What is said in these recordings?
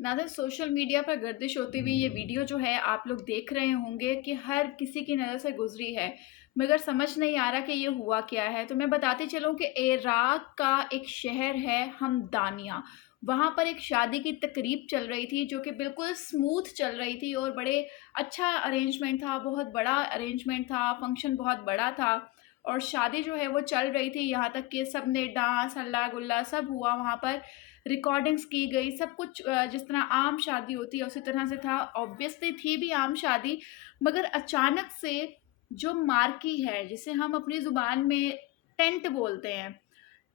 नाज़रीन, social media पर गर्दिश होती हुई ये वीडियो जो है आप लोग देख रहे होंगे कि हर किसी की नज़र से गुजरी है, मगर समझ नहीं आ रहा कि ये हुआ क्या है। तो मैं बताती चलूँ कि इराक का एक शहर है हमदानिया। वहाँ पर एक शादी की तकरीब चल रही थी जो कि बिल्कुल स्मूथ चल रही थी और बड़े अच्छा अरेंजमेंट था, बहुत बड़ा अरेंजमेंट था, फंक्शन बहुत बड़ा था और शादी जो है वो चल रही थी। यहाँ तक कि सब ने डांस, हल्ला गुल्ला सब हुआ वहाँ पर, रिकॉर्डिंग्स की गई, सब कुछ जिस तरह आम शादी होती है उसी तरह से था। ऑब्वियसली थी भी आम शादी, मगर अचानक से जो मार्की है, जिसे हम अपनी ज़ुबान में टेंट बोलते हैं,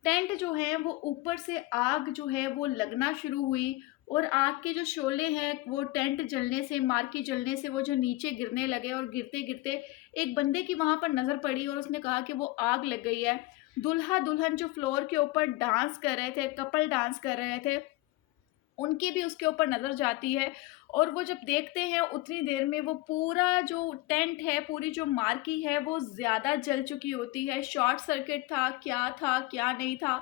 टेंट जो है वो ऊपर से आग जो है वो लगना शुरू हुई और आग के जो शोले हैं वो टेंट जलने से, मार्की जलने से वो जो नीचे गिरने लगे और गिरते-गिरते एक बंदे की वहाँ पर नज़र पड़ी और उसने कहा कि वो आग लग गई है। दूल्हा-दुल्हन जो फ्लोर के ऊपर डांस कर रहे थे, कपल डांस कर रहे थे, उनकी भी उसके ऊपर नज़र जाती है और वो जब देखते हैं उतनी देर में वो पूरा जो टेंट है, पूरी जो मार्की है वो ज़्यादा जल चुकी होती है। शॉर्ट सर्किट था, क्या नहीं था,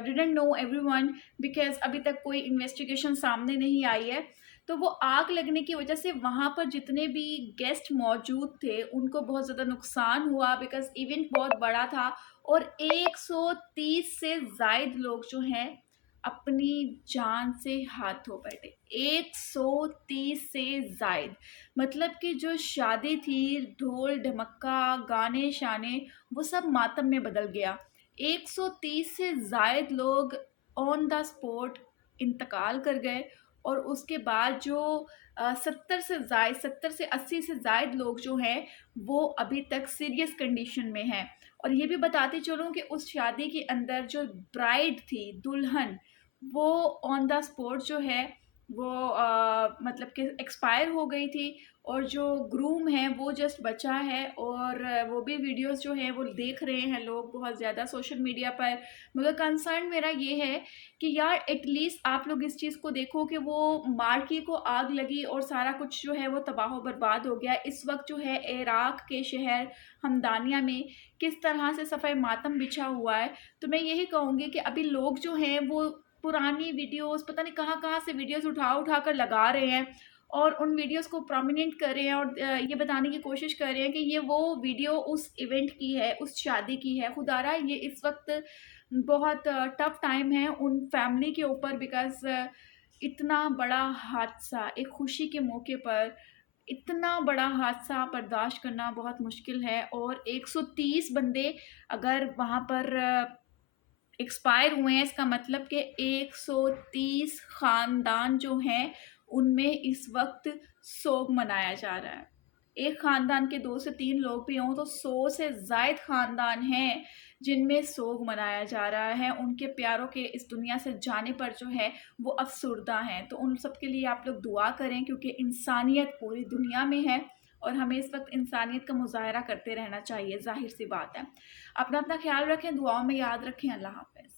डिडंट नो एवरीवन, बिकॉज़ अभी तक कोई इन्वेस्टिगेशन सामने नहीं आई है। तो वो आग लगने की वजह से वहाँ पर जितने भी गेस्ट मौजूद थे, उनको बहुत ज़्यादा नुकसान हुआ, बिकॉज़ इवेंट बहुत बड़ा था और 130 से ज़ायद लोग जो हैं अपनी जान से हाथ धो बैठे। 130 से ज़ायद, मतलब कि जो शादी थी, ढोल ढमक्का, गाने शाने, वो सब मातम में बदल गया। 130 से ज़ायद लोग ऑन द स्पॉट इंतकाल कर गए और उसके बाद जो 70 से 80 से ज़ायद लोग जो हैं वो अभी तक सीरियस कंडीशन में हैं। और ये भी बताती चलूँ कि उस शादी के अंदर जो ब्राइड थी, दुल्हन, वो ऑन द स्पॉट जो है वो मतलब कि एक्सपायर हो गई थी और जो ग्रूम है वो जस्ट बचा है और वो भी वीडियोस जो हैं वो देख रहे हैं लोग बहुत ज़्यादा सोशल मीडिया पर। मगर कंसर्न मेरा ये है कि यार एटलीस्ट आप लोग इस चीज़ को देखो कि वो मार्की को आग लगी और सारा कुछ जो है वो तबाह बर्बाद हो गया। इस वक्त जो है इराक के शहर हमदानिया में किस तरह से सफ़ाए मातम बिछा हुआ है। तो मैं यही कहूँगी कि अभी लोग जो हैं वो पुरानी वीडियोस, पता नहीं कहाँ-कहाँ से वीडियोस उठा-उठा कर लगा रहे हैं और उन वीडियोस को प्रोमिनेंट कर रहे हैं और ये बताने की कोशिश कर रहे हैं कि ये वो वीडियो उस इवेंट की है, उस शादी की है। खुदारा ये इस वक़्त बहुत टफ टाइम है उन फैमिली के ऊपर, बिकॉज़ इतना बड़ा हादसा एक खुशी के मौके पर, इतना बड़ा हादसा बर्दाश्त करना बहुत मुश्किल है और 130 बंदे अगर वहाँ पर एक्सपायर हुए हैं, इसका मतलब कि 130 ख़ानदान जो हैं, उनमें इस वक़्त सोग मनाया जा रहा है। एक ख़ानदान के 2 से 3 लोग भी हों तो 100 से ज़ायद ख़ानदान हैं, जिनमें सोग मनाया जा रहा है। उनके प्यारों के इस दुनिया से जाने पर जो है, वो अफ़सुर्दा हैं। तो उन सब के लिए आप लोग दुआ करें क्योंकि इंसानियत पूरी दुनिया में है और हमें इस वक़्त इंसानियत का मुज़ाहरा करते रहना चाहिए, ज़ाहिर-सी बात है। अपना-अपना ख़्याल रखें, दुआओं में याद रखें। अल्लाह हाफ़िज़।